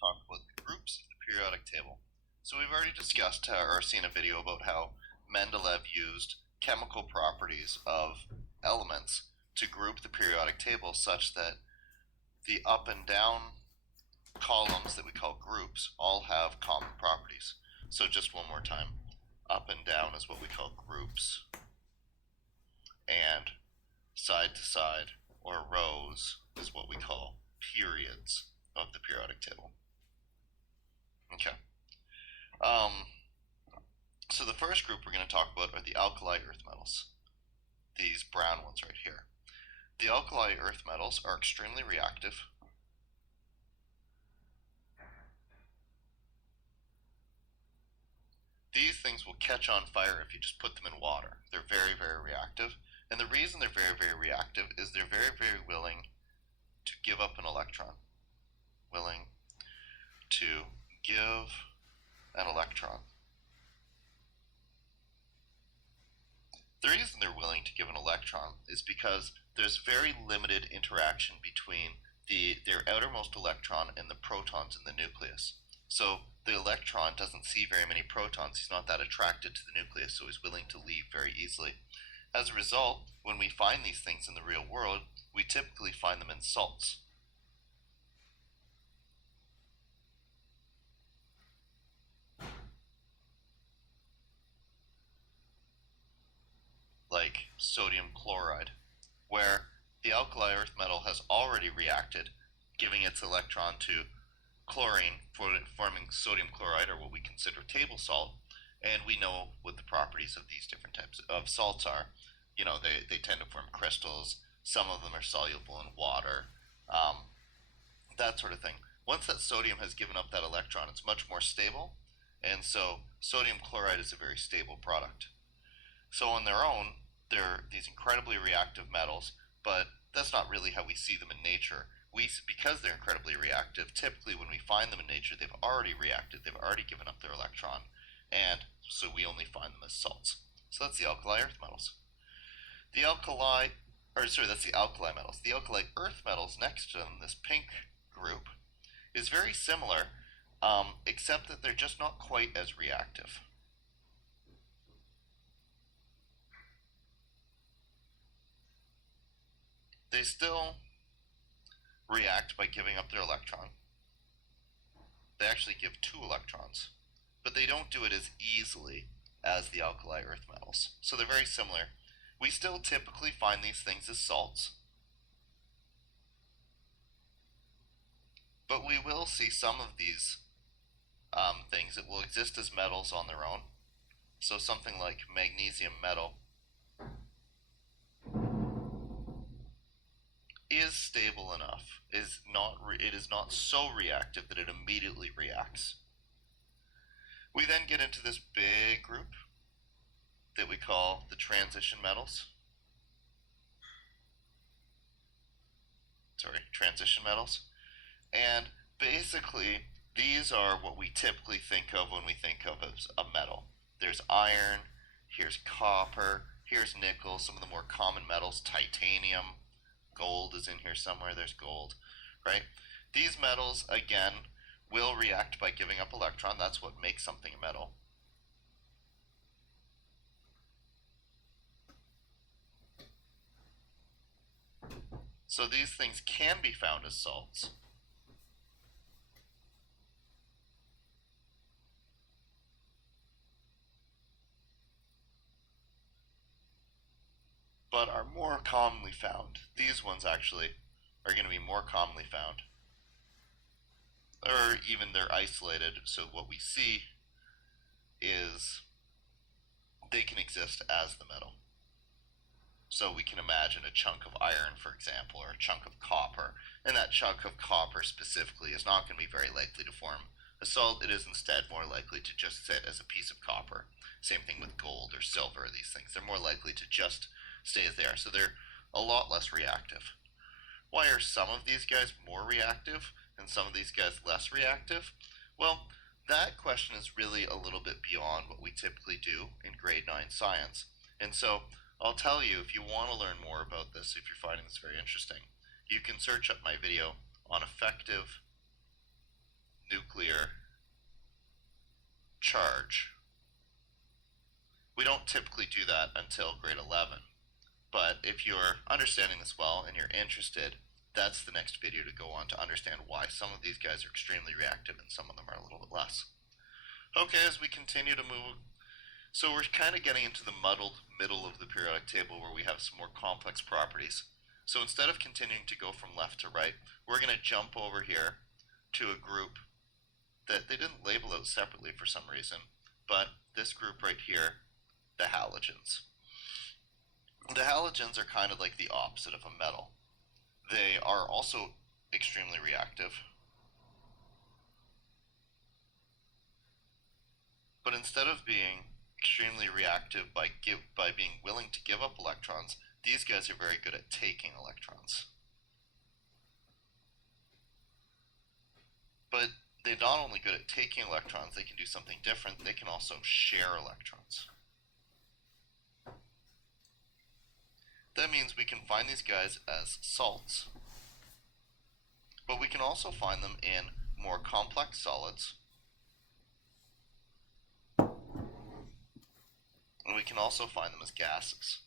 talk about the groups of the periodic table. So we've already discussed or seen a video about how Mendeleev used chemical properties of elements to group the periodic table such that the up and down columns that we call groups all have common properties. So just one more time, up and down is what we call groups, and side to side or rows is what we call periods of the periodic table. Okay. So the first group we're going to talk about are the alkali earth metals, these brown ones right here. The alkali earth metals are extremely reactive. These things will catch on fire if you just put them in water. They're very, very reactive. And the reason they're very, very reactive is they're very, very willing to give up an electron. Willing to give an electron. The reason they're willing to give an electron is because there's very limited interaction between their outermost electron and the protons in the nucleus. So the electron doesn't see very many protons. He's not that attracted to the nucleus, so he's willing to leave very easily. As a result, when we find these things in the real world, we typically find them in salts. Like sodium chloride, where the alkali earth metal has already reacted, giving its electron to chlorine, forming sodium chloride, or what we consider table salt, and we know what the properties of these different types of salts are. You know, they tend to form crystals. Some of them are soluble in water, that sort of thing. Once that sodium has given up that electron, it's much more stable, and so sodium chloride is a very stable product. So on their own, they're these incredibly reactive metals, but that's not really how we see them in nature. Because they're incredibly reactive, typically when we find them in nature, they've already reacted, they've already given up their electron, and so we only find them as salts. So that's the alkali earth metals. That's the alkali metals. The alkali earth metals next to them, this pink group, is very similar, except that they're just not quite as reactive. They still react by giving up their electron. They actually give 2 electrons, but they don't do it as easily as the alkali earth metals. So they're very similar. We still typically find these things as salts, but we will see some of these things that will exist as metals on their own. So something like magnesium metal is stable enough, it is not so reactive that it immediately reacts. We then get into this big group that we call the transition metals. And basically, these are what we typically think of when we think of as a metal. There's iron, here's copper, here's nickel, some of the more common metals, titanium, gold is in here somewhere, there's gold, right? These metals, again, will react by giving up electron. That's what makes something a metal. So these things can be found as salts. But are more commonly found. These ones actually are going to be more commonly found. Or even they're isolated, so what we see is they can exist as the metal. So we can imagine a chunk of iron, for example, or a chunk of copper, and that chunk of copper specifically is not going to be very likely to form a salt. It is instead more likely to just sit as a piece of copper. Same thing with gold or silver, these things. They're more likely to just stay as they are, so they're a lot less reactive. Why are some of these guys more reactive and some of these guys less reactive? Well, that question is really a little bit beyond what we typically do in grade 9 science. And so I'll tell you, if you want to learn more about this, if you're finding this very interesting, you can search up my video on effective nuclear charge. We don't typically do that until grade 11, but if you're understanding this well and you're interested, that's the next video to go on to understand why some of these guys are extremely reactive and some of them are a little bit less. Okay, as we continue to move, so we're kind of getting into the muddled middle of the periodic table where we have some more complex properties. So instead of continuing to go from left to right, we're going to jump over here to a group that they didn't label out separately for some reason, but this group right here, the halogens. The halogens are kind of like the opposite of a metal. They are also extremely reactive, but instead of being extremely reactive by being willing to give up electrons, these guys are very good at taking electrons. But they're not only good at taking electrons, they can do something different. They can also share electrons. That means we can find these guys as salts, but we can also find them in more complex solids, and we can also find them as gases.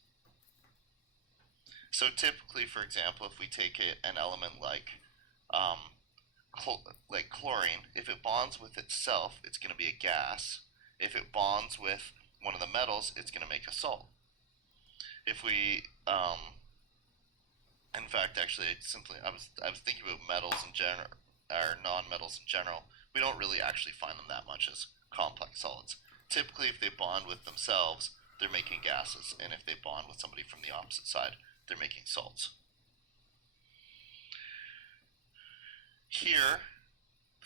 So typically, for example, if we take an element like chlorine, if it bonds with itself, it's going to be a gas. If it bonds with one of the metals, it's going to make a salt. If we, in fact, actually, I was thinking about metals in general, or non-metals in general. We don't really actually find them that much as complex solids. Typically, if they bond with themselves, they're making gases, and if they bond with somebody from the opposite side, they're making salts. Here,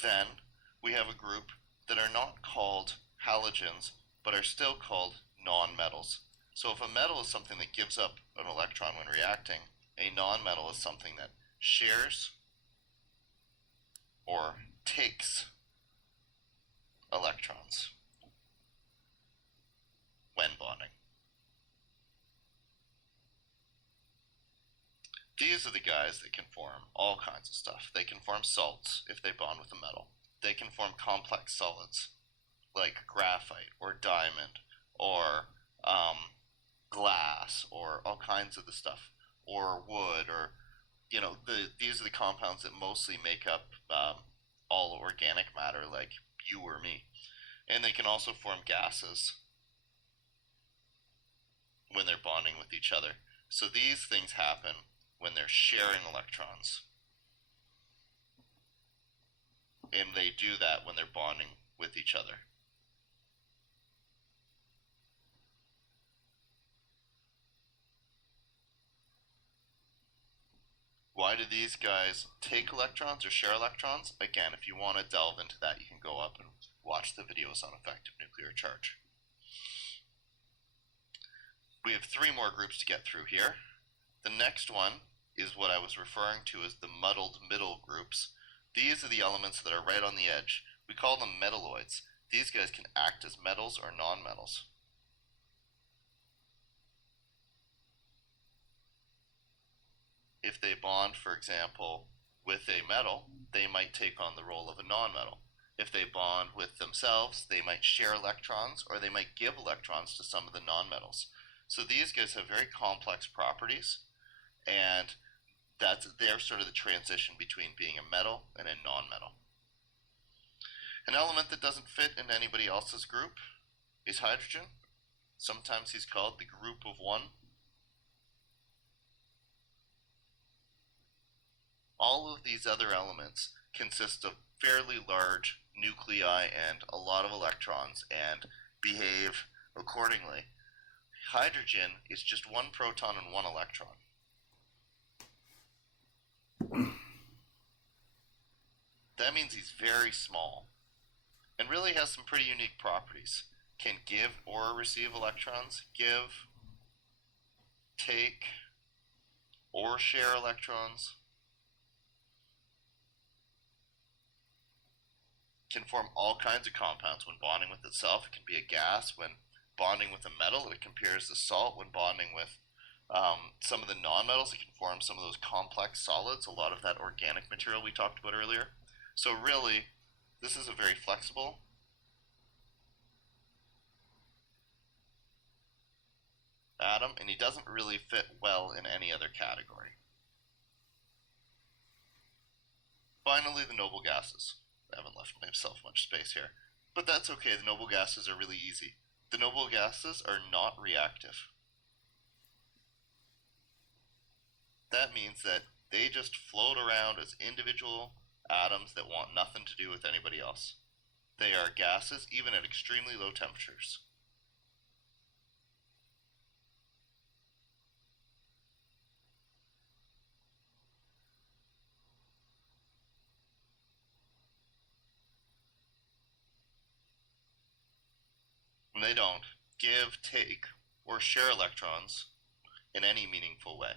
then, we have a group that are not called halogens, but are still called non-metals. So if a metal is something that gives up an electron when reacting, a non-metal is something that shares or takes electrons when bonding. These are the guys that can form all kinds of stuff. They can form salts if they bond with a metal. They can form complex solids like graphite or diamond or glass or all kinds of the stuff, or wood, or these are the compounds that mostly make up all organic matter, like you or me. And they can also form gases when they're bonding with each other. So these things happen when they're sharing electrons, and they do that when they're bonding with each other. Why do these guys take electrons or share electrons? Again, if you want to delve into that, you can go up and watch the videos on effective nuclear charge. We have 3 more groups to get through here. The next one is what I was referring to as the muddled middle groups. These are the elements that are right on the edge. We call them metalloids. These guys can act as metals or non-metals. If they bond, for example, with a metal, they might take on the role of a non-metal. If they bond with themselves, they might share electrons, or they might give electrons to some of the non-metals. So these guys have very complex properties, and they're sort of the transition between being a metal and a non-metal. An element that doesn't fit in anybody else's group is hydrogen. Sometimes he's called the group of one. All of these other elements consist of fairly large nuclei and a lot of electrons and behave accordingly. Hydrogen is just 1 proton and 1 electron. That means he's very small and really has some pretty unique properties. Can give or receive electrons, give, take, or share electrons. Can form all kinds of compounds when bonding with itself. It can be a gas. When bonding with a metal, it compares to salt. When bonding with some of the non-metals, it can form some of those complex solids, a lot of that organic material we talked about earlier. So really, This is a very flexible atom, and he doesn't really fit well in any other category. Finally, the noble gases. I haven't left myself much space here, but that's okay. The noble gases are really easy. The noble gases are not reactive. That means that they just float around as individual atoms that want nothing to do with anybody else. They are gases even at extremely low temperatures. And they don't give, take, or share electrons in any meaningful way.